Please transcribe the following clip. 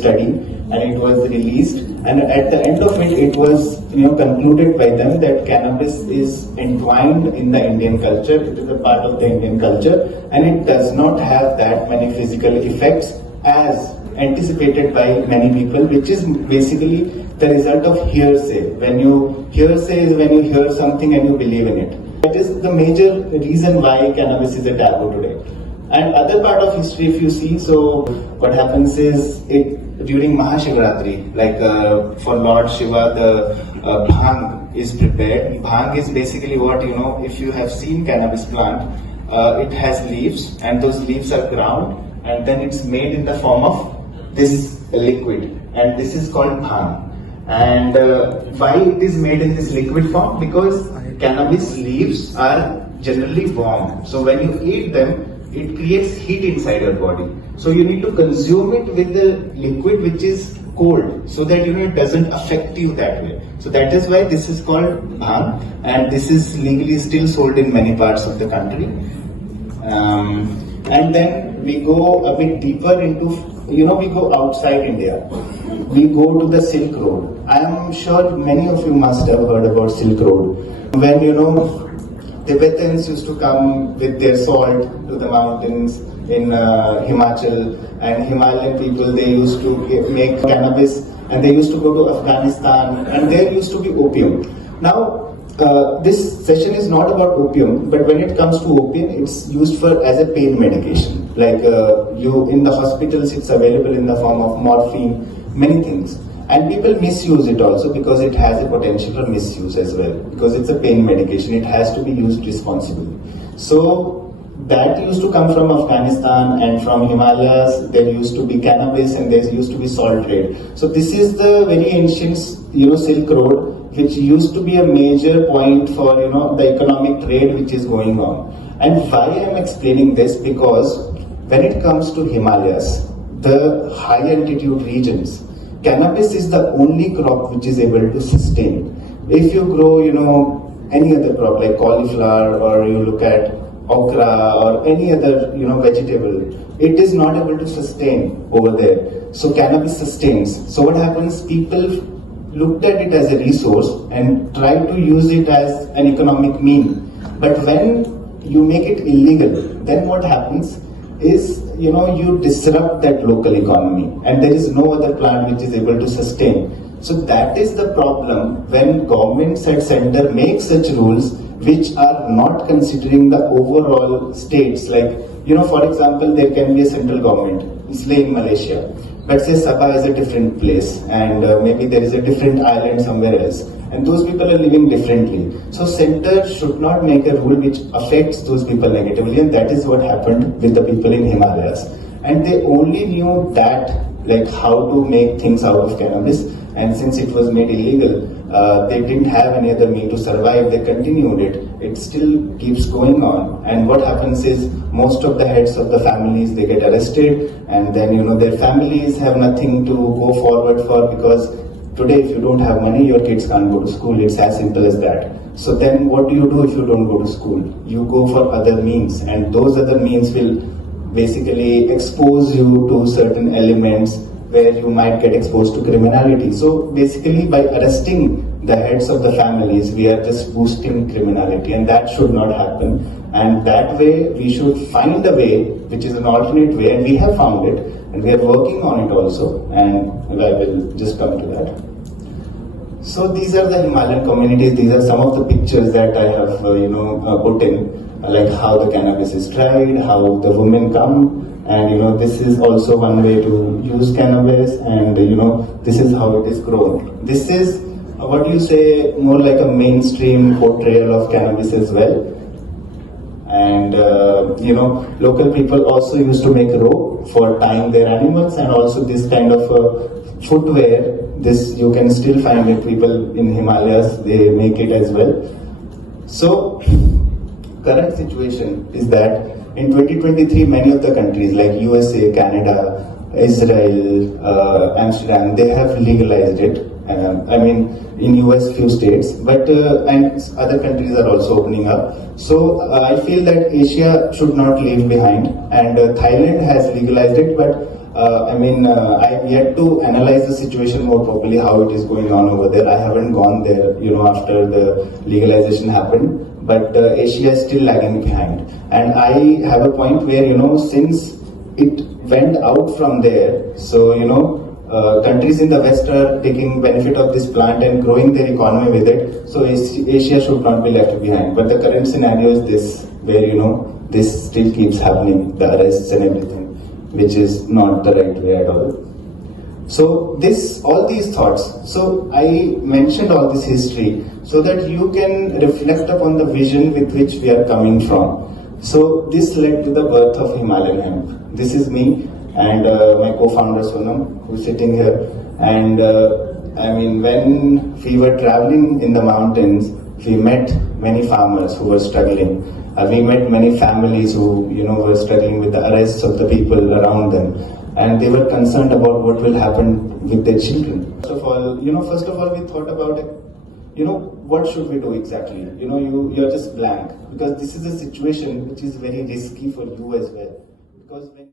study, and it was released. And at the end of it, it was concluded by them that cannabis is entwined in the Indian culture. It is a part of the Indian culture, and it does not have that many physical effects as anticipated by many people, which is basically the result of hearsay. Hearsay is when you hear something and you believe in it. That is the major reason why cannabis is a taboo today. And other part of history, if you see, so what happens is during Mahashivratri, like for Lord Shiva, the bhang is prepared. Bhang is basically what, if you have seen cannabis plant, it has leaves, and those leaves are ground, and then it's made in the form of this liquid, and this is called bhang. And why it is made in this liquid form? Because cannabis leaves are generally warm. So when you eat them, it creates heat inside your body. So you need to consume it with the liquid which is cold, so that it doesn't affect you that way. So that is why this is called bhang, and this is legally still sold in many parts of the country. And then we go a bit deeper into, we go outside India. We go to the Silk Road. I am sure many of you must have heard about Silk Road. When Tibetans used to come with their salt to the mountains in Himachal, and Himalayan people, they used to make cannabis, and they used to go to Afghanistan, and there used to be opium. Now, this session is not about opium, but when it comes to opium, it's used as a pain medication. Like in the hospitals, it's available in the form of morphine, many things. And people misuse it also because it has a potential for misuse as well. Because it's a pain medication, it has to be used responsibly. So that used to come from Afghanistan, and from Himalayas there used to be cannabis, and there used to be salt trade. So this is the very ancient Silk Road, which used to be a major point for the economic trade which is going on. And why I am explaining this? Because when it comes to Himalayas, the high altitude regions, cannabis is the only crop which is able to sustain. If you grow, any other crop like cauliflower, or you look at okra or any other, vegetable, it is not able to sustain over there. So cannabis sustains. So what happens? People looked at it as a resource and tried to use it as an economic mean. But when you make it illegal, then what happens is, you disrupt that local economy, and there is no other plant which is able to sustain. So that is the problem when governments at center make such rules which are not considering the overall states. Like, for example, there can be a central government, say in Malaysia, but say Sabah is a different place, and maybe there is a different island somewhere else, and those people are living differently. So center should not make a rule which affects those people negatively, and that is what happened with the people in Himalayas. And they only knew that, like how to make things out of cannabis, and since it was made illegal, they didn't have any other means to survive. They continued it. It still keeps going on. And what happens is, most of the heads of the families, they get arrested, and then their families have nothing to go forward for, because today if you don't have money, your kids can't go to school. It's as simple as that. So then what do you do if you don't go to school? You go for other means, and those other means will basically expose you to certain elements where you might get exposed to criminality. So basically, by arresting the heads of the families, we are just boosting criminality, and that should not happen. And that way, we should find a way which is an alternate way, and we have found it, and we are working on it also, and I will just come to that. So these are the Himalayan communities. These are some of the pictures that I have put in, like how the cannabis is tried, how the women come, and this is also one way to use cannabis, and this is how it is grown. This is what you say, more like a mainstream portrayal of cannabis as well. And local people also used to make rope for tying their animals, and also this kind of footwear. This you can still find it. People in Himalayas, they make it as well. So current situation is that in 2023, many of the countries like USA, Canada, Israel, Amsterdam, they have legalized it. In US, few states, but and other countries are also opening up. So I feel that Asia should not leave behind, and Thailand has legalized it, but I've yet to analyze the situation more properly, how it is going on over there. I haven't gone there, after the legalization happened. But Asia is still lagging behind. And I have a point where, since it went out from there, so, countries in the West are taking benefit of this plant and growing their economy with it. So Asia should not be left behind. But the current scenario is this, where, this still keeps happening, the arrests and everything, which is not the right way at all. So all these thoughts, so I mentioned all this history so that you can reflect upon the vision with which we are coming from. So this led to the birth of Himalayan Hemp. This is me and my co-founder Sonam, who's sitting here. And when we were traveling in the mountains, we met many farmers who were struggling. We met many families who, were struggling with the arrests of the people around them. And they were concerned about what will happen with their children. First of all, we thought about it. What should we do exactly? You're just blank, because this is a situation which is very risky for you as well. Because when